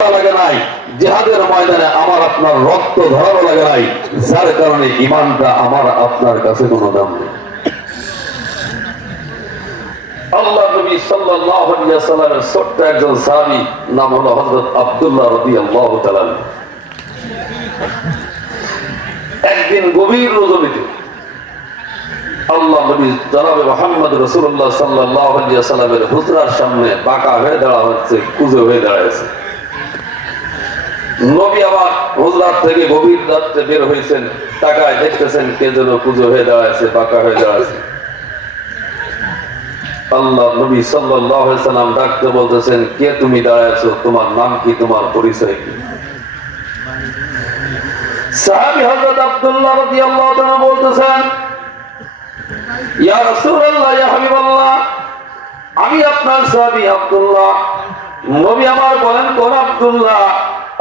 লাগে নাই, জিহাদের ময়দানে আমার আপনার রক্ত ধরানো লাগে নাই, যার কারণে ইমানটা আমার আপনার কাছে কোনো দাম নেই। আল্লাহ নবী সাল্লাল্লাহু আলাইহি ওয়াসাল্লামের ছোট্ট একজন সাহাবী নাম হলো হযরত আব্দুল্লাহ রাদিয়াল্লাহু তাআলা। একদিন গভীর রজনীতে আল্লাহ নবী জনাবে মুহাম্মদ রাসূলুল্লাহ সাল্লাল্লাহু আলাইহি ওয়াসাল্লামের হুজরার সামনে বাঁকা হয়ে দাঁড়া হচ্ছে, কুঁজো হয়ে দাঁড়াইছে। নবী আবার হুজরাত থেকে গভীর রাত্রে বের হয়েছেন, তাকায় দেখতেছেন কে যেন কুঁজো হয়ে দাঁড়াইছে, বাঁকা হয়ে দাঁড়াইছে। আল্লাহ নবী সাল্লাল্লাহু আলাইহি ওয়াসাল্লাম ডাকতে বলতেছেন, কে তুমি দাঁড়াইছো, তোমার নাম কি, তোমার পরিচয় কি? সাহাবী হযরত আব্দুল্লাহ রাদিয়াল্লাহু তাআলা বলতেছেন, ইয়া রাসূলুল্লাহ, ইয়া হাবিবাল্লাহ, আমি আপনার সাহাবী আব্দুল্লাহ। নবী আমার বলেন, কোন আব্দুল্লাহ?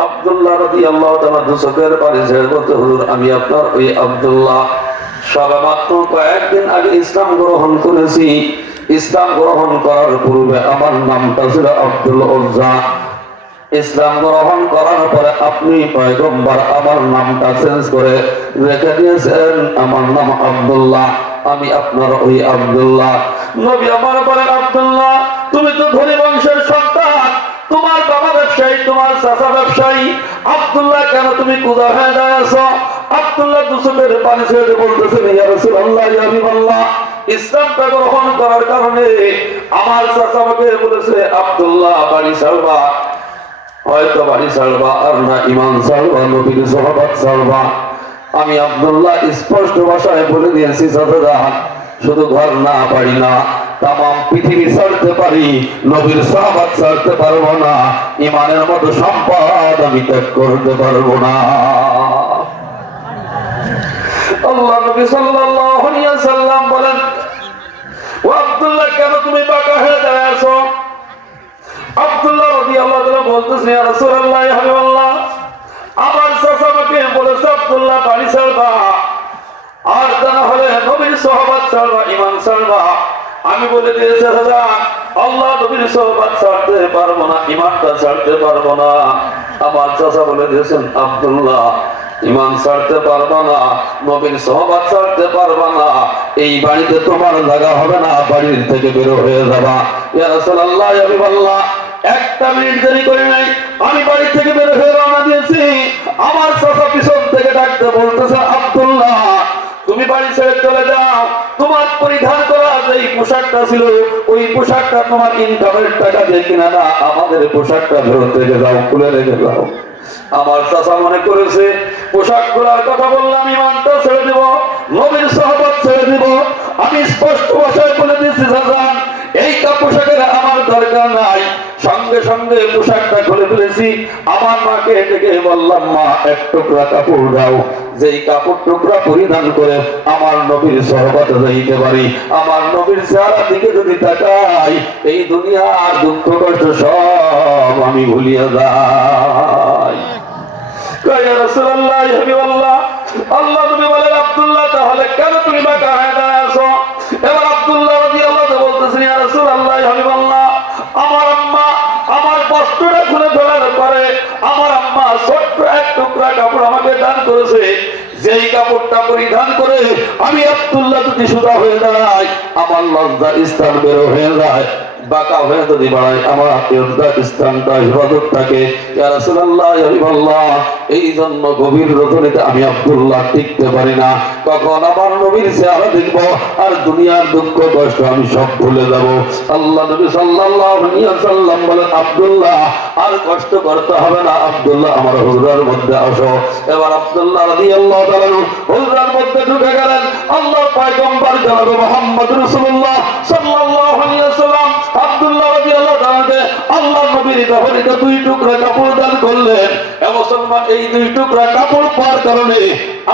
আব্দুল্লাহ রাদিয়াল্লাহু তাআলা দুচোখের পানি ছেড়ে বলতে, হুজুর আমি আপনার ওই আব্দুল্লাহ, সবেমাত্র কয়েকদিন আগে ইসলাম গ্রহণ করেছি। ইসলাম গ্রহণ করার পূর্বে আমার নামটা ছিল আব্দুল উজ্জা। ইসলাম গ্রহণ করার পরে আপনি পয়গম্বর আমার নামটা চেঞ্জ করে রেখে দিয়েছেন, আমার নাম আব্দুল্লাহ, আমি আপনার ওই আব্দুল্লাহ। নবী আমার বলেন, আব্দুল্লাহ তুমি তো ধনী বংশের সন্তান, তোমার বাবা ব্যবসায়ী, তোমার চাচা ব্যবসায়ী, আব্দুল্লাহ কেন তুমি কুদা হয়ে দাঁড়াছো? আব্দুল্লাহ দুচোখের পানি ছেড়ে বলতেছেন, ইয়া রাসূলুল্লাহ, ইয়া হাবিবাল্লাহ, ইসলামটা গ্রহণ করার কারণে আমার চাচা আমাকে বলেছে, আব্দুল্লাহ বাড়ি ছাড়বা, হয়তো বাড়ি ছাড়বা আর না ঈমান ছাড়বা, নবীর সাহাবাত ছাড়বা। আমি আব্দুল্লাহ স্পষ্ট ভাষায় বলে দিয়েছি, চাচারা শুধু ঘর না, বাড়ি না, তামাম পৃথিবী ছাড়তে পারি, নবীর সাহাবাত ছাড়তে পারবো না, ঈমানের মতো সম্পদ আমি ত্যাগ করতে পারবো না। আল্লাহ নবী সাল্লাল্লাহু আলাইহি ওয়াসাল্লাম বলেন, ও আব্দুল্লাহ কেন তুমি বাঁকা হয়ে দাঁড়াছো? আব্দুল্লাহ রাদিয়াল্লাহু তাআলা বলতেছেন, ইয়া রাসূলুল্লাহ, ইয়া হাবিবাল্লাহ, আমার চাচা আমাকে বলেছে আব্দুল্লাহ বাড়ি ছাড়বা আর তা না হলে নবীর সাহাবাত ছাড়বা, ঈমান ছাড়বা। আমি বলে দিয়েছি, দাদা আল্লাহ নবীর সাহাবাত ছাড়তে পারবো না, ঈমানটা ছাড়তে পারবো না। আমার চাচা বলে দিয়েছেন, আব্দুল্লাহ ঈমান ছাড়তে পারবা না, নবীর সাহাবাত ছাড়তে পারবা না, এই বাড়িতে তোমার জায়গা হবে না, বাড়ির থেকে বের হয়ে যাবা। ইয়া রাসূলুল্লাহ, ইয়া হাবিবাল্লাহ, একটা মিনিট দেরি করে নাই, আমি বাড়ি থেকে বের হয়ে রওনা দিয়েছি। আমার চাচা পিছন থেকে ডাকতে বলতেছে, আব্দুল্লাহ তুমি বাড়ি ছেড়ে চলে যাও, তোমার পরিধান করা যে পোশাকটা ছিল ওই পোশাকটা তোমার ইনকামের টাকা দিয়ে কিনা না, আমাদের পোশাকটা ফেরত রেখে যাও, খুলে রেখে যাও। আমার চাচা মনে করেছে পোশাক খোলার কথা বললাম ঈমানটা ছেড়ে দিব, নবীর সাহাবাত ছেড়ে দিব। আমি স্পষ্ট ভাষায় বলে দিয়েছি, চাচা এইটা পোশাকের আমার দরকার নাই। সঙ্গে সঙ্গে পোশাকটা খুলে ফেলেছি। আমার মাকে ডেকে বললাম, মা এক টুকরা কাপড় দাও, যেই কাপড় টুকরা পরিধান করে আমার নবীর সহবতে যাইতে পারি, আমার নবীর চেহারা দিকে যদি তাকাই, এই দুনিয়ার দুঃখ কষ্ট সব আমি ভুলিয়ে যাই। ইয়া রাসূলুল্লাহ, ইয়া হাবিবাল্লাহ, আল্লাহ নবী বলেন, আব্দুল্লাহ তাহলে কেন তুমি বাঁকা হয়ে দাঁড়াছো? এবার আব্দুল্লাহ রাদিয়াল্লাহু তাআলা বলতেছেন, ইয়া রাসূলুল্লাহ, ইয়া হাবিবাল্লাহ, আমার আম্মা আমার বস্ত্রটা খুলে ফেলার পরে আমার আম্মা ছোট্ট এক টুকরা কাপড় আমাকে দান করেছে, যেই কাপড়টা পরিধান করে আমি আব্দুল্লাহ যদি সুদা হয়ে দাঁড়াই, আমার লজ্জা স্থান বের হয়ে যায়, বাঁকা হয়ে যদি বাড়ায়, আমার আত্মীয়তা স্থানটা হিফাজত থাকে। ইয়া রাসূলুল্লাহ, ইয়া হাবিবাল্লাহ, এই জন্য গভীর রজনীতে আমি আব্দুল্লাহ টিকতে পারি না, কখন আমার নবীর চেহারা দেখবো আর দুনিয়ার দুঃখ কষ্ট আমি সব ভুলে যাব। আল্লাহ নবী সাল্লাল্লাহু আলাইহি ওয়াসাল্লাম বলেন, আব্দুল্লাহ আর কষ্ট করতে হবে না, আব্দুল্লাহ আমার হুজরার মধ্যে আসো। এবার আব্দুল্লাহ রাদিয়াল্লাহু তাআলা হুজরার মধ্যে ঢুকে গেলেন। আল্লাহর পয়গম্বর জনাবে মুহাম্মদ রাসূলুল্লাহ সাল্লাল্লাহু আলাইহি ওয়াসাল্লাম আব্দুল্লাহ রাদিয়াল্লাহু তাআলাকে আল্লাহর নবীর ব্যবহৃত দুই টুকরা কাপড় দান করলেন। মুসলমান এই দুই টুকরা কাপড় পাওয়ার কারণে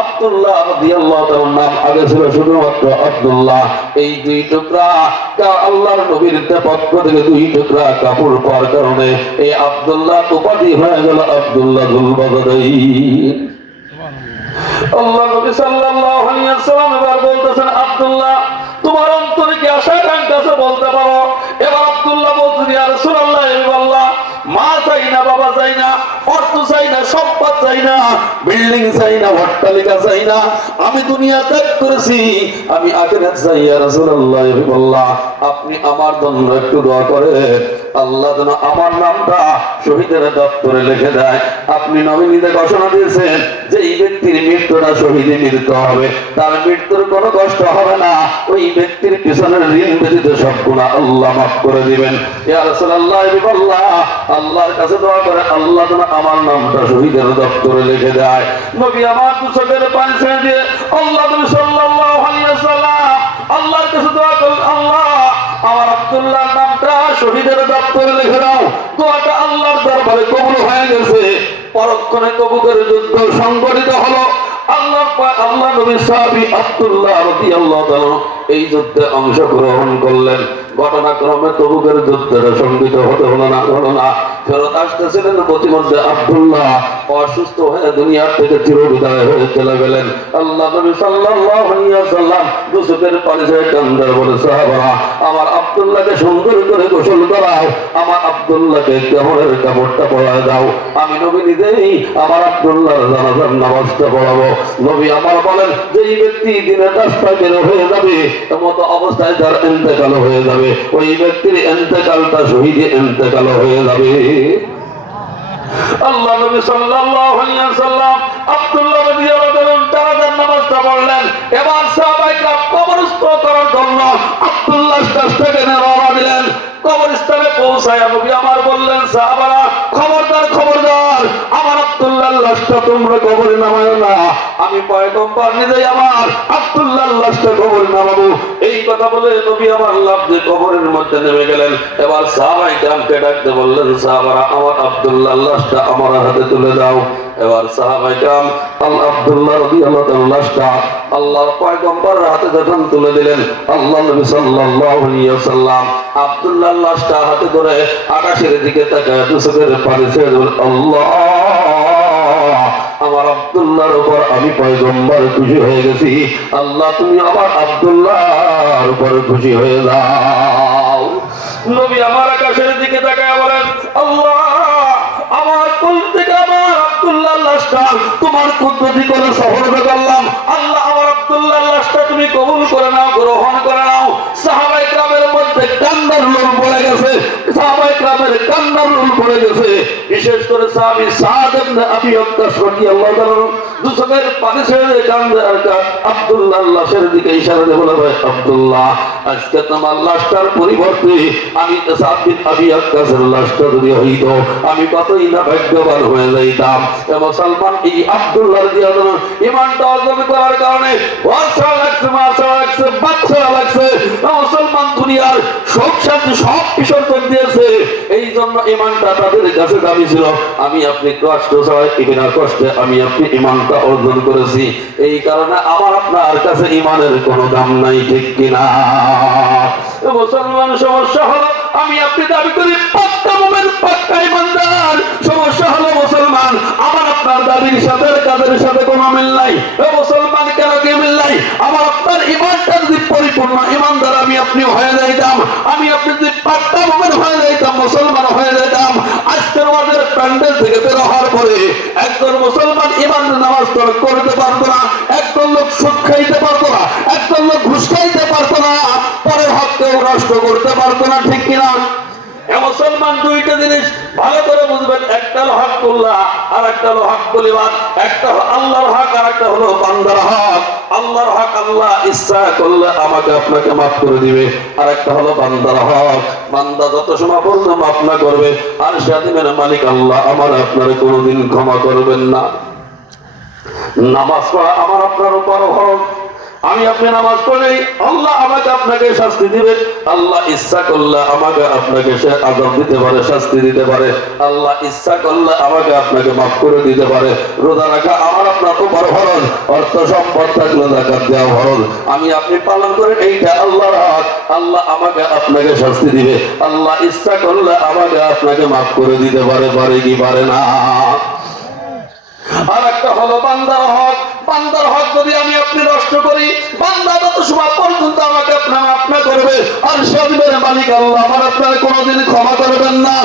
আব্দুল্লাহ রাদিয়াল্লাহু তাআলার নাম আগে ছিল শুধুমাত্র আব্দুল্লাহ। এই দুই টুকরা আল্লাহর নবীর পক্ষ থেকে দুই টুকরা কাপড় পাওয়ার কারণে এই আব্দুল্লাহ উপাধি হয়ে গেল আব্দুল্লাহ যুল বদরাইন। আল্লাহ নবী সাল্লাল্লাহু আলাইহি ওয়াসাল্লাম এবার বলতেছেন, আব্দুল্লাহ তোমার অন্তরে কি আশা আকাঙ্ক্ষা আছে বলতে পারো? এবার আব্দুল্লাহ বলতেন, ইয়া রাসূলুল্লাহ, মা চাই না, বাবা চাই চাই না, অর্থ চাই না, সম্পদ চাই না, বিল্ডিং চাই না, অট্টালিকা চাই না, আমি দুনিয়া ত্যাগ করেছি, আমি আখিরাত চাই। ইয়া রাসূলুল্লাহ, বললাম আপনি আমার জন্য একটু দোয়া করেন, আল্লাহ যেন আমার নামটা শহীদের দপ্তরে লিখে দেয়। আপনি নবী নিজে ঘোষণা দিয়েছেন যে এই ব্যক্তির মৃত্যুটা শহীদে মৃত্যু হবে, তার মৃত্যুর কোনো কষ্ট হবে না, ওই ব্যক্তির পিছনের ঋণ ব্যতীত সব গুনাহ আল্লাহ মাফ করে দিবেন। ইয়া রাসূলুল্লাহ, বললাম আল্লাহর কাছে দোয়া করে আল্লাহ যেন আমার নামটা শহীদের দপ্তরে লিখে দেয়। নবী আমার দু চোখের পানি ছেড়ে দিয়ে আল্লাহ নবী সাল্লাল্লাহু আলাইহি ওয়াসাল্লাম আল্লাহর কাছে দোয়া করলেন, আল্লাহ আমার আব্দুল্লাহর নামটা শহীদের দপ্তরে লিখে দাও। দোয়াটা আল্লাহর দরবারে কবুল হয়ে গেছে। পরক্ষণে তবুকের যুদ্ধ সংগঠিত হলো। আল্লাহ নবী সাহাবী আব্দুল্লাহ রাদিয়াল্লাহু তাআলা এই যুদ্ধে অংশগ্রহণ করলেন। ঘটনাক্রমে তবুকের যুদ্ধটা সংগঠিত হলো না। ফেরত আসতেছিলেন, প্রতিমধ্যে আব্দুল্লাহ অসুস্থ হয়ে দুনিয়ার থেকে চিরবিদায় হয়ে চলে গেলেন। আল্লাহ নবী সাল্লাল্লাহু আলাইহি ওয়াসাল্লাম দুচোখের পানি ছেড়ে কান্দার বলে, সাহাবারা আমার আব্দুল্লাহকে সুন্দর করে গোসল করাও, আমার আব্দুল্লাহকে কেমনের কাপড়টা পরায় দাও, আমি নবী নিজেই আমার আব্দুল্লাহর জানাজার নামাজটা পড়াবো। নবী আমার বলেন যে এই ব্যক্তি দিনের রাস্তায় বের হয়ে যাবে, এমত অবস্থায় তার ইন্তেকাল হয়ে যাবে, ওই ব্যক্তির ইন্তেকালটা শহীদে ইন্তেকাল হয়ে যাবে। আল্লাহ নবী সাল্লাল্লাহু আলাইহি ওয়াসাল্লাম আব্দুল্লাহ রাদিয়াল্লাহু তাআলা জানাজার নামাজটা পড়লেন। এবার সাহাবায়ে কবরস্থ করার জন্য আব্দুল্লাহর কাছ থেকে রওনা দিলেন। কবরস্থানে পৌঁছায় নবী আমার বললেন, সাহাবারা খবরদার খবরদার, আমার আব্দুল্লাহর লাশটা তোমরা কবরে নামায়ো না, আমি পয়গম্বর নিজেই আমার আব্দুল্লাহর লাশটা কবরে নামাবো। এই কথা বলে নবী আমার লাফ দিয়ে কবরের মধ্যে নেমে গেলেন। এবার সাহাবায়ে কেরামকে ডাকতে বললেন, সাহাবারা আমার আব্দুল্লাহর লাশটা আমার হাতে তুলে দাও। এবার সাহাবায়ে কেরাম আব্দুল্লাহ রাদিয়াল্লাহু তাআলা লাশটা আল্লাহর পয়গম্বরের হাতে যখন তুলে দিলেন, আল্লাহ নবী সাল্লাল্লাহু আলাইহি ওয়াসাল্লাম আব্দুল্লাহর লাশটা হাতে ধরে আকাশের দিকে তাকায় দুচোখের পানি ছেড়ে বলেন, আল্লাহ আমার আব্দুল্লাহর উপর আমি পয়গম্বর খুশি হয়ে গেছি, আল্লাহ তুমি আমার আব্দুল্লাহর উপর খুশি হয়ে যাও। নবী আমার আকাশের দিকে তাকায় বলেন, আল্লাহ আমার কোল থেকে আমার আব্দুল্লাহর লাশটা তোমার কুদরতি করে সফর করলাম, আল্লাহ আমার আব্দুল্লাহর লাশটা তুমি কবুল করে নাও, গ্রহণ করে নাও। সাহাবায়ে কেরামের মধ্যে কান্নার লোল পড়ে গেছে, সাহাবায়ে কেরামের কান্নার লোল পড়ে গেছে। বিশেষ করে সাহাবী সাদ ইবনে আবি ওয়াক্কাস রাদিয়াল্লাহু তাআলা দুচোখের পানি ছেড়ে কান্দে আর আব্দুল্লাহর লাশের দিকে ইশারা দিয়ে বলে, ভাই আব্দুল্লাহ আজকে তোমার লাশটার পরিবর্তে আমি সাদ বিন আবি ওয়াক্কাসের লাশটা যদি হইতো আমি কতই না ভাগ্যবান হয়ে যাইতাম। মুসলমান এই আব্দুল্লাহ রাদিয়াল্লাহু তাআলা ঈমানটা অর্জন করার কারণে ওয়াসা লাগছে, মাসা লাগছে, বাচ্চা লাগছে, মুসলমান দুনিয়ার সব শান্তি সব বিসর্জন দিয়েছে। এই জন্য ঈমানটা তাদের কাছে দামি ছিল। আমি আপনি কষ্ট ছাড়া বিনা কষ্টে আমি আপনি ঈমানটা অর্জন করেছি। এই কারণে আমার আপনার কাছে ঈমানের কোনো দাম নাই, ঠিক কিনা? মুসলমান সমস্যা হলো আমি আপনি দাবি করি পাক্কা মুমিন, পাক্কা ঈমানদার। সমস্যা হলো মুসলমান আমার আপনার দাবির সাথে কাদের সাথে কোনো মিল নাই। মুসলমান কেন কি মিল নাই? আমার আপনার ঈমানটা যদি পরিপূর্ণ ঈমানদার আমি আপনি হয়ে যাইতাম, আমি আপনি যদি পাক্কা মুমিন হয়ে যাইতাম, মুসলমান হয়ে যাইতাম, আজকের ওয়াজের প্যান্ডেল থেকে বের হওয়ার পরে একজন মুসলমান ঈমানের নামাজ করতে পারতো না, একজন লোক সুদ খাইতে পারতো না, একজন লোক ঘুষ খাইতে পারতো না, পরের হককেও নষ্ট করতে পারতো না, ঠিক কিনা? মুসলমান দুইটা জিনিস ভালো করে বুঝবেন, একটা হলো হকুল্লাহ আর একটা হলো হকুল ইবাদ। একটা হলো আল্লাহর হক আর একটা হলো বান্দার হক। আল্লাহর হক আল্লাহ ইচ্ছা করলে আমাকে আপনাকে মাফ করে দিবে, আর একটা হলো বান্দার হক, বান্দা যত সময় পর্যন্ত মাফ না করবে আর স্বাধীনের মালিক আল্লাহ আমার আপনার কোনোদিন ক্ষমা করবেন না। নামাজ পড়া আমার আপনার উপর ফরজ। আমি আপনি নামাজ পড়লেই আল্লাহ আমাকে আপনাকে শাস্তি দিবে। আল্লাহ ইচ্ছা করলে আমাকে আপনাকে সে আযাব দিতে পারে, শাস্তি দিতে পারে। আল্লাহ ইচ্ছা করলে আমাকে আপনাকে মাফ করে দিতে পারে। রোজা রাখা আমার আপনার উপর ফরজ, অর্থ সম্পদ থাকলে যাকাত দেওয়া ফরজ। আমি আপনি পালন করে এইটা আল্লাহর হক, আল্লাহ আমাকে আপনাকে শাস্তি দিবে। আল্লাহ ইচ্ছা করলে আমাকে আপনাকে মাফ করে দিতে পারে, পারে কি পারে না? আর একটা হলো বান্দার হক। বান্দার হক যদি আমি আপনি নষ্ট করি, বান্দা যত সময় পর্যন্ত আমাকে আপনা করবে, আর সেদিনের মালিক আল্লাহ আমার আপনার কোনোদিন ক্ষমা করবেন না।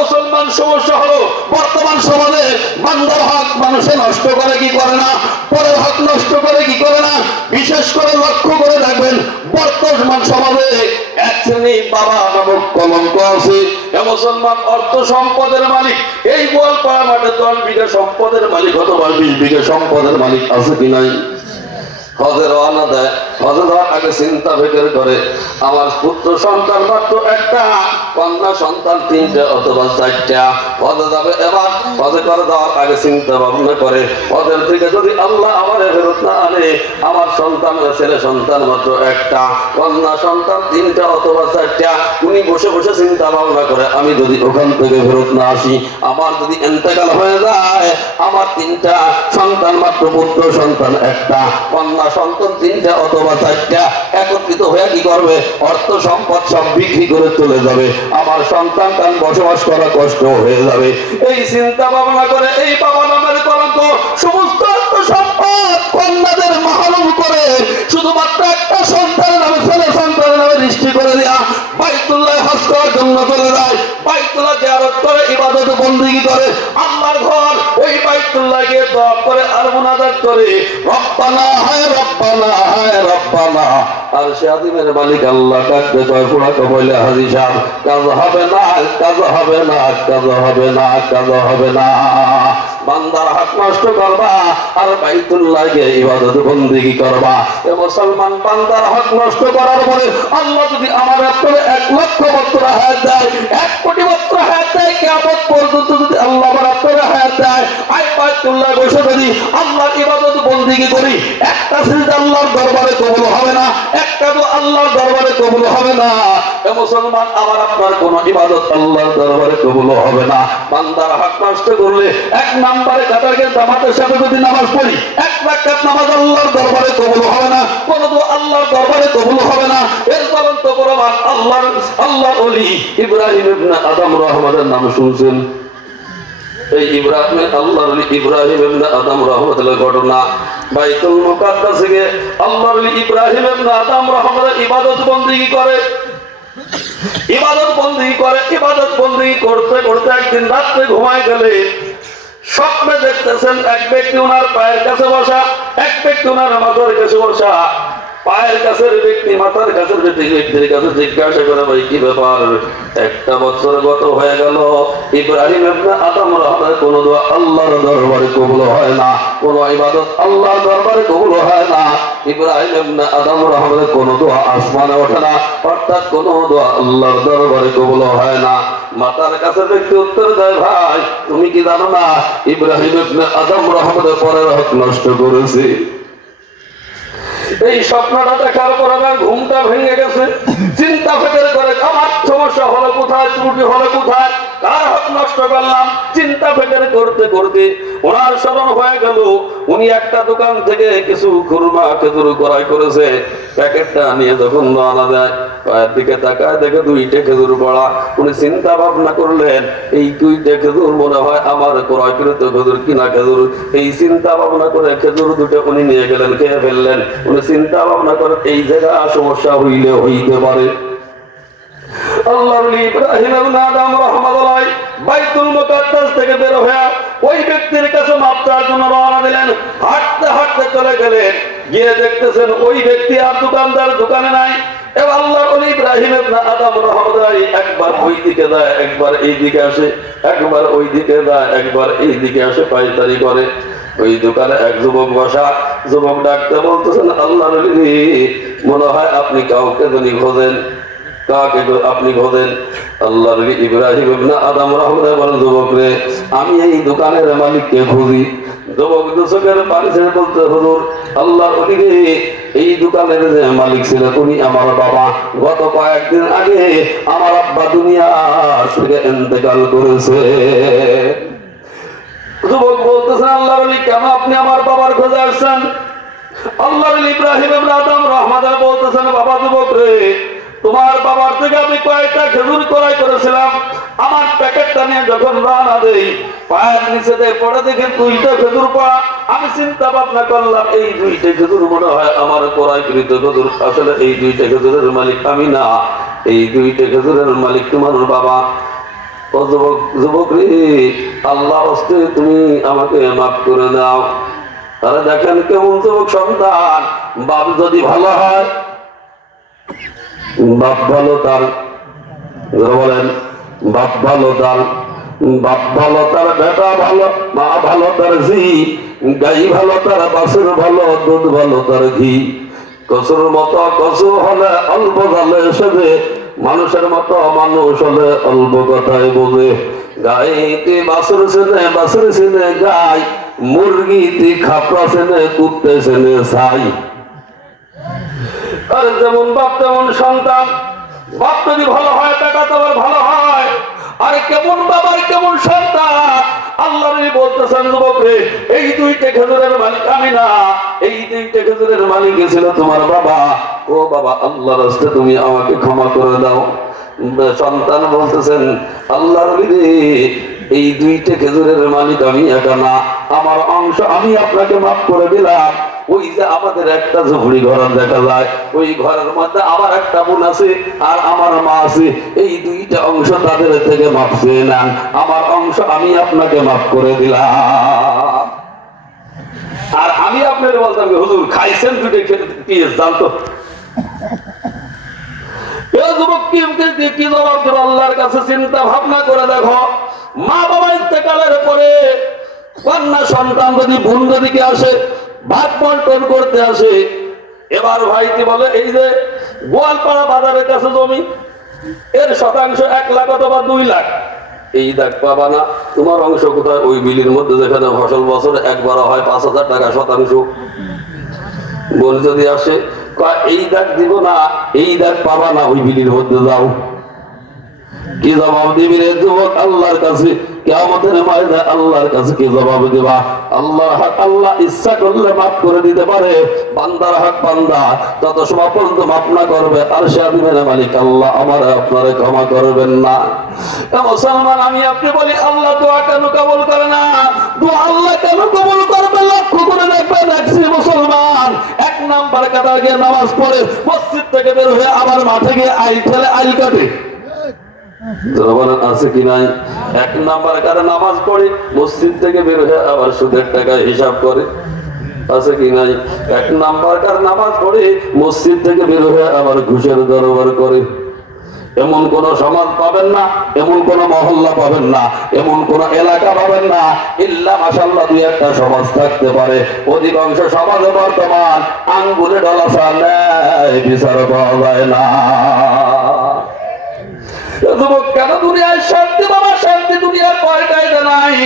মুসলমান, সমস্যা হলো বর্তমান সমাজে বান্দার হক মানুষে নষ্ট করে কি করে না, পরের হক নষ্ট করে কি করে না। বিশেষ করে লক্ষ্য করে রাখবেন, বর্তমান সমাজে এক শ্রেণী বাবা নামক কলঙ্ক আছে। মুসলমান অর্থ সম্পদের মালিক, এই গোয়ালপাড়া মাঠে 10 বিঘা সম্পদের মালিক অথবা 20 বিঘা সম্পদের মালিক আছে কি নাই? হজে রওনা দেয়, হজে যাওয়ার আগে চিন্তা ফিকির করে, আমার পুত্র সন্তান মাত্র একটা, কন্যা সন্তান 3টে অথবা 4টা। হজে যাবে, এবার হজে করে যাওয়ার আগে চিন্তা ভাবনা করে, হজের থেকে যদি আল্লাহ আমার ফেরত না আনে, আমার সন্তান ছেলে সন্তান মাত্র একটা, কন্যা সন্তান 3টে অথবা 4টা। উনি বসে বসে চিন্তা ভাবনা করে, আমি যদি ওখান থেকে ফেরত না আসি, আমার যদি ইন্তেকাল হয়ে যায়, আমার 3টা সন্তান মাত্র, পুত্র সন্তান একটা, কন্যা সন্তান 3টে অথবা 4টা, একত্রিত হয়ে কি করবে? অর্থ সম্পদ সব বিক্রি করে চলে যাবে, আমার সন্তান তার বসবাস করা কষ্ট হয়ে যাবে। এই চিন্তা ভাবনা করে এই বাবা নামের কলঙ্ক সমস্ত অর্থ সম্পদ কন্যাদের মাহরুম করে শুধুমাত্র একটা সন্তানের নামে, ছেলে সন্তানের নামে সৃষ্টি করে দেয়া, বাইতুল্লাহ হজ করার জন্য চলে যায়, বাইতুল্লাহ জিয়ারত করে, ইবাদত বন্দেগী করে, আল্লাহর ঘর ওই বাইতুল্লাহ গিয়ে দোয়া করে আর মুনাজাত করে, রব্বানা হায় রব্বানা হায় রব্বানা। আর সে আদিমের মালিক আল্লাহ ডাকতে কয়, পুরা কবলে হাজি সাহেব, কাজ হবে না, কাজ হবে না, কাজ হবে না, কাজ হবে না। বান্দার হক নষ্ট করবা আর বাইতুল্লাহ গিয়ে ইবাদত বন্দেগী করবা। এ মুসলমান, বান্দার হক নষ্ট করার পরে আল্লাহ যদি আমার আপনার 1 লক্ষ বছর হায়াত দেয়, 1 কোটি বছর হায়াত দেয়, কিয়ামত পর্যন্ত যদি আল্লাহ আমার আপনার হায়াত দেয়, আই বাইতুল্লাহ বসে যদি আল্লাহর ইবাদত বন্দেগী করি, একটা সিজদা আল্লাহর দরবারে কবুল হবে না, একটা তো আল্লাহর দরবারে কবুল হবে না। এ মুসলমান, আমার আপনার কোন ইবাদত আল্লাহর দরবারে কবুল হবে না। বান্দার হক নষ্ট করলে 1 নম্বরে কাতারের জামাতের সাথে যদি নামাজ পড়ি, 1 রাকাত নামাজ আল্লাহর দরবারে কবুল হবে না, কোন দোয়া আল্লাহর দরবারে কবুল হবে না। এর জ্বলন্ত প্রমাণ আল্লাহর ওলি ইব্রাহিম ইবনে আদম রহমতের নাম শুনছেন? এই ইব্রাহিম, আল্লাহর ওলি ইব্রাহিম ইবনে আদম রহমতের ঘটনা, বাইতুল মুকাদ্দাসে গিয়ে আল্লাহর ওলি ইব্রাহিম ইবনে আদম রহমতের ইবাদত বন্দেগী করে, ইবাদত বন্দেগী করতে করতে একদিন রাত্রে ঘুমায় গেলে স্বপ্নে দেখতেছেন এক ব্যক্তি ওনার পায়ের কাছে বসা, এক ব্যক্তি ওনার মাথার কাছে বসা। পায়ের কাছের ব্যক্তি মাথার কাছের ব্যক্তির কাছে জিজ্ঞাসা করে, ভাই কি ব্যাপার? 1 বছর গত হয়ে গেল, ইব্রাহিম ইবনে আদম রহমতের কোন দোয়া আল্লাহর দরবারে কবুল হয় না, কোন ইবাদত আল্লাহর দরবারে কবুল হয় না। ইব্রাহিম ইবনে আদম রহমতের কোন দোয়া আসমানে ওঠে না, অর্থাৎ কোন দোয়া আল্লাহর দরবারে কবুল হয় না। মাতার কাছে ব্যক্তি উত্তর দেয়, ভাই তুমি কি জানো না ইব্রাহিম ইবনে আদম রহমতের পরের হক নষ্ট করেছে? এই স্বপ্নটা দেখার পর আমার ঘুমটা ভেঙে গেছে। চিন্তা ফিকির করে আমার সমস্যা হলো কোথায়, ত্রুটি হলো কোথায়, কার হক নষ্ট করলাম। চিন্তা ফিকির করতে করতে ওনার স্মরণ হয়ে গেল উনি একটা দোকান থেকে কিছু খুরমা খেজুর ক্রয় করেছে। প্যাকেটটা নিয়ে যখন রওনা দেয়, পায়ের দিকে তাকায় দেখে 2টে খেজুর পড়া। উনি চিন্তা ভাবনা করলেন, এই 2টে খেজুর মনে হয় আমার ক্রয়কৃত খেজুর, কিনা খেজুর। এই চিন্তা ভাবনা করে খেজুর 2টে উনি নিয়ে গেলেন, খেয়ে ফেললেন। উনি চিন্তা ভাবনা করে এই জায়গা সমস্যা হইলে হইতে পারে। আল্লাহর ইব্রাহিম ইবনে আদম রাহমাতুল্লাহ বাইতুল মুকাদ্দাস থেকে বের হয়ে ওই ব্যক্তির কাছে মাপ চাওয়ার জন্য রওনা দিলেন। হাঁটতে হাঁটতে চলে গেলেন, গিয়ে দেখতেছেন ওই ব্যক্তি আর দোকানদার দোকানে নাই। এবার আল্লাহর ওলি ইব্রাহিম ইবনে আদম রাহমাতুল্লাহ একবার ওই দিকে যায়, একবার এই দিকে আসে, একবার ওই দিকে যায়, একবার এই দিকে আসে, পাইচারি করে। ওই দোকানে এক যুবক বসা, যুবক ডাকতে বলতেছেন, আল্লাহর ওলি মনে হয় আপনি কাউকে যদি খোঁজেন, কাকে আপনি খোঁজেন? আল্লাহর ওলি ইব্রাহিম ইবনে আদম রাহমাতুল্লাহ বলেন, যুবক রে, আমি এই দোকানের মালিককে খুঁজি। যুবক দুচোখের পানি ছেড়ে বলতে, হুজুর আল্লাহর ওলি রে, এই দোকানের যে মালিক ছিল উনি আমার বাবা। গত কয়েকদিন আগে আমার আব্বা দুনিয়া থেকে ইন্তেকাল করেছে। যুবক বলতেছেন, আল্লাহর ওলি কেন আপনি আমার বাবার খোঁজে আসছেন? আল্লাহর ওলি ইব্রাহিম ইবনে আদম রাহমাতুল্লাহ বলতেছেন, বাবা যুবক রে, তোমার বাবার থেকে আমি কয়েকটা খেজুর ক্রয় করেছিলাম। আমার প্যাকেটটা নিয়ে যখন রওনা দেই, পায়ের নিচে পড়ে দেখে 2টা খেজুর পড়া। আমি চিন্তা ভাবনা করলাম এই দুইটা খেজুর মনে হয় আমার ক্রয়কৃত খেজুর, আসলে এই দুইটা খেজুরের মালিক আমি না, এই দুইটা খেজুরের মালিক তোমার বাবা। ও যুবক, যুবক রে, আল্লাহর হস্তে তুমি আমাকে মাফ করে দাও। তাহলে দেখেন কেমন যুবক সন্তান। বাপ যদি ভালো হয়, বাপ ভালো তার, বলেন বাপ ভালো তার, বাপ ভালো তার বেটা ভালো, মা ভালো তার ঝি, গাই ভালো তার বাছুর ভালো, দুধ ভালো তার ঘি। কচুর মতো কচু হলে অল্প জালে সেজে, মানুষের মতো মানুষ হলে অল্প কথায় বোঝে। গাইতে বাছুর চেনে, বাছুর চেনে গাই, মুরগিতে খাপড়া চেনে, কুত্তে চেনে ছাই। আর যেমন বাপ তেমন সন্তান। বাপ যদি ভালো হয় বেটা তোমার ভালো হয়। আর কেমন বাবার কেমন সন্তান। আল্লাহ বলতেছেন যুবক রে, এই দুইটা খেজুরের মালিক আমি না, এই দুইটা খেজুরের মালিক ছিল তোমার বাবা। ও বাবা, আল্লাহর রাস্তায় তুমি আমাকে ক্ষমা করে দাও। সন্তান বলতেছেন আল্লাহর রে, এই দুইটা খেজুরের মালিক আমি একা না, আমার অংশ আমি আপনাকে মাফ করে দিলাম। ওই যে আমাদের একটা ঝুপড়ি ঘর দেখা যায়, ওই ঘরের মধ্যে আবার একটা বোন আছে আর আমার মা আছে, এই দুইটা অংশ তাদের থেকে মাফ চেয়ে নেন, আমার অংশ আমি আপনাকে মাফ করে দিলাম। আর আমি আপনাকে বলতাম হুজুর খাইছেন দুটো কি জানতো? যুবক কি জবাব দেবো আল্লাহর কাছে? চিন্তা ভাবনা করে দেখো, মা বাবা ইন্তেকালের পরে কন্যা সন্তান যদি বোন দিকে আসে, ভাগ বন্টন করতে আসে, এবার ভাইটি বলে এই যে গোয়ালপাড়া বাজারের কাছে জমি, এর শতাংশ 1 লাখ অথবা 2 লাখ, এই দাগ পাবা না, তোমার অংশ কোথায়? ওই বিলির মধ্যে যেখানে ফসল বছর একবার হয় 5,000 টাকা শতাংশ। বোন যদি আসে এই দাগ দিব না, এই দাগ পাবা না, ওই বিলির মধ্যে যাও। কি জবাব দিবি রে যুবক আল্লাহর কাছে? কিয়ামতের ময়দানে আল্লাহর কাছে কি জবাব দিবা? আল্লাহর হক আল্লাহ ইচ্ছা করলে মাফ করে দিতে পারে, বান্দার হক বান্দা তত সময় পর্যন্ত মাফ না করবে আর সে আদিমের মালিক আল্লাহ আমার আপনারে ক্ষমা করবেন না। মুসলমান আমি আপনি বলি আল্লাহ দোয়া কেন কবুল করে না? দোয়া আল্লাহ কেন কবুল করবে? লক্ষ্য করে দেখবে, দেখছি মুসলমান 1 নাম্বার কাতার গিয়ে নামাজ পড়ে মসজিদ থেকে বের হয়ে আবার মাঠে গিয়ে আইল ঠেলে আইল কাটে। আছে কি নাই? 1 নাম্বার কারে নামাজ পড়ে মসজিদ থেকে বের হয়ে আবার সুদের টাকা হিসাব করে। আছে কি নাই? 1 নাম্বার কার নামাজ পড়ে মসজিদ থেকে বের হয়ে আবার ঘুষের দরবার করে। এমন কোন সমাজ পাবেন না, এমন কোন মহল্লা পাবেন না, এমন কোন এলাকা পাবেন না, ইল্লা মাশাআল্লাহ 2-1টা সমাজ থাকতে পারে। অধিকাংশ সমাজে বর্তমান আঙ্গুলে ডলা চায় বিচার পাওয়া যায় না। কেন দুনিয়ায় শান্তি? বাবা শান্তি দুনিয়ার কয়টাই নাই।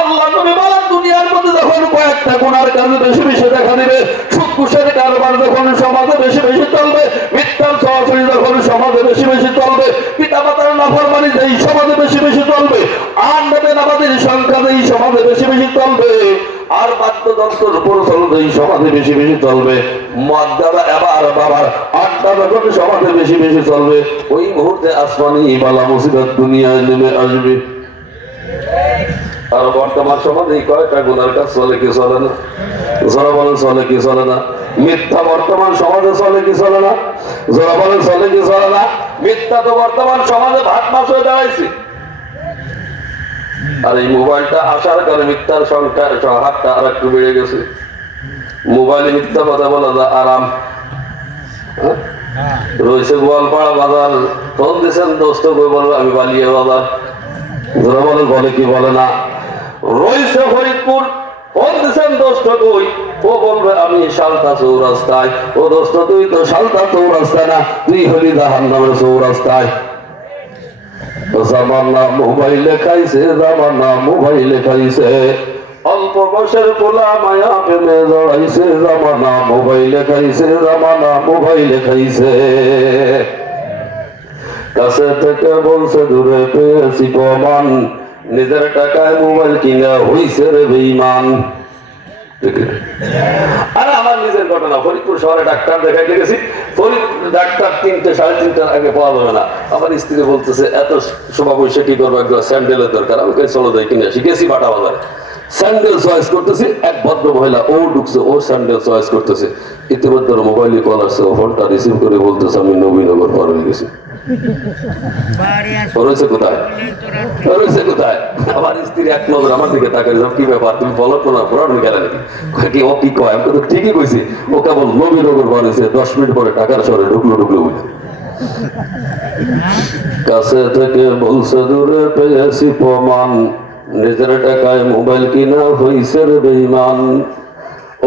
আল্লাহ নবী বলেন দুনিয়ার মধ্যে যখন কয়েকটা গুনার কাজ বেশি বেশি দেখা দিবে, সুদ ঘুষের কারবার যখন সমাজে বেশি বেশি চলবে, মিথ্যার চলাচলি যখন সমাজে বেশি বেশি চলবে, পিতা মাতার নাফরমানি যেই সমাজে বেশি বেশি চলবে, আর নেবে নামাজের সংখ্যা যেই সমাজে বেশি বেশি চলবে, আর বাদ্যযন্ত্রের প্রচলন যেই সমাজে বেশি বেশি চলবে, মদ দাদা এবার বাবার আড্ডা যখন সমাজে বেশি বেশি চলবে, ওই মুহূর্তে আসমানি বালা মুসিবত দুনিয়ায় নেমে আসবে। আর বর্তমান সমাজে কয়টা গুনার কাজ চলে কি চলে না? যারা বলেন চলে কি চলে না? মিথ্যা বর্তমান সমাজে চলে কি চলে না? যারা বলেন চলে কি চলে না? মিথ্যা তো বর্তমান সমাজে ভাত মাছ হয়ে দাঁড়াইছে। আর এই মোবাইলটা আসার কারণে মিথ্যার সংখ্যা হাতটা আর একটু বেড়ে গেছে। মোবাইলে মিথ্যা কথা বলা যা আরাম। রয়েছে গোয়ালপাড়া বাজার, ফোন দিয়েছেন দোস্ত কই বলবো আমি বালিয়া বাজার, যারা বলে বলে কি বলে না। রয়েছে ফরিদপুর, ফোন দিয়েছেন দোস্ত কই, ও বলবে আমি সালতা চৌরাস্তায়। ও দোস্ত তুই তো সালতা চৌরাস্তায় না, তুই হলি জাহান্নামের চৌরাস্তায়। জামানা মোবাইলে খাইছে, জামানা মোবাইলে খাইছে, অল্প বয়সের পোলা মায়া প্রেমে জড়াইছে, জামানা মোবাইলে খাইছে, জামানা মোবাইলে খাইছে। কাছে থেকে বলছে দূরে পেয়েছি প্রমাণ, নিজের টাকায় মোবাইল কিনা হইছে রে বেঈমান। আর আমার নিজের ঘটনা, ফরিদপুর শহরে ডাক্তার দেখাইতে গেছি, ডাক্তার 3টে 3:30 আগে পাওয়া যাবে না। আমার স্ত্রী বলতেছে এত সময় বসে কি করবো, একবার স্যান্ডেলের দরকার। আমি চলো যাই কিনে শিখেছি বাটা বাজারে। স্যান্ডেল চয়েস করতেছে, এক ভদ্র মহিলা ও ঢুকছে, ও স্যান্ডেল চয়েস করতেছে। ইতিমধ্যে মোবাইলে কল আসছে, ও ফোনটা রিসিভ করে বলতেছে আমি নবীনগর পার হয়ে গেছি। রয়েছে কোথায়, রয়েছে কোথায়? আমার স্ত্রী এক নজর আমার দিকে তাকাই, কি ব্যাপার তুমি বলো তো না, পুরানো গেল নাকি? ও কি কয়? আমি তো ঠিকই কইছি, ও কেবল নবীনগর পার হয়েছে, 10 মিনিট পরে ঢাকার শহরে ঢুকলো বুঝে। কাছে থেকে বলছে দূরে পেয়েছি প্রমাণ, নিজের টাকায় মোবাইল কিনা হইছে রে বেঈমান।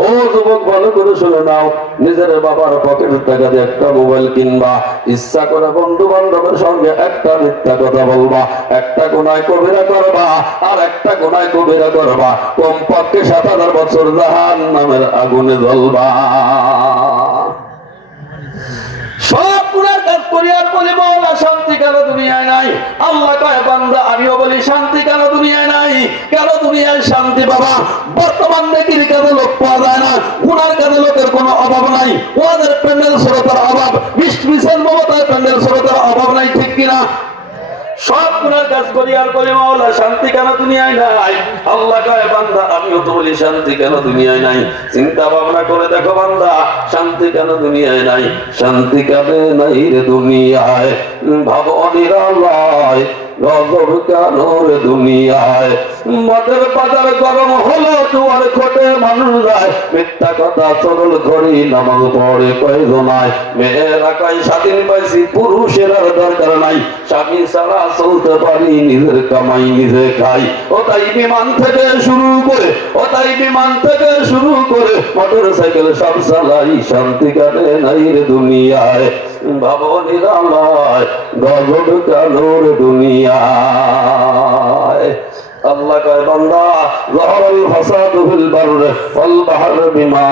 ও যুবক ভালো করে শুনে নাও, নিজের বাবার পকেটের টাকা দিয়ে একটা মোবাইল কিনবা, ইচ্ছা করে বন্ধু বান্ধবের সঙ্গে একটা মিথ্যা কথা বলবা, একটা গুনাহ কবিরা করবা, আর একটা গুনাহ কবিরা করবা, কমপক্ষে 7000 বছর জাহান্নামের আগুনে জ্বলবা। সব গুনার কাজ করি আর বলি মাওলা শান্তি কেন দুনিয়ায় নাই? আল্লাহ কয় বান্দা আমিও বলি শান্তি কেন দুনিয়ায় নাই? কেন দুনিয়ায় শান্তি বাবা? বর্তমান নেকির কাজে লোক পাওয়া যায় না, গুনার কাজে লোকের কোনো অভাব নাই, ওদের প্যান্ডেল শ্রোতার অভাব, বিশ মমতায় প্যান্ডেল শ্রোতার অভাব নাই, ঠিক কিনা? সব গুনার কাজ করি আর বলি মাওলা শান্তি কেন দুনিয়ায় নাই? আল্লাহ কয় বান্দা আমিও তো বলি শান্তি কেন দুনিয়ায় নাই? চিন্তা ভাবনা করে দেখো বান্দা, শান্তি কেন দুনিয়ায় নাই? শান্তি কেন নাই রে দুনিয়ায়? ভাবো নিরালয় গজব কেন রে দুনিয়ায়? মদের বাজার গরম হলো দুয়ার খোটে মানুষ যায়, মিথ্যা কথা চরল ঘড়ি নামাজ পড়ে কয়জনায়, মেয়েরা কয় স্বাধীন পাইছি পুরুষের আর দরকার নাই, স্বামী ছাড়া চলতে পারি নিজের কামাই নিজে খাই। ও তাই বিমান থেকে শুরু করে, ও তাই বিমান থেকে শুরু করে মোটর সাইকেল সব চালাই, শান্তি কাটে নাই রে দুনিয়ায়। ভাবো নিরালয় গজব কেন রে দুনিয়ায়? আল্লাহ কয় বান্দা যাহারাল ফাসাদু ফিল বাররি ওয়াল বাহরি বিমা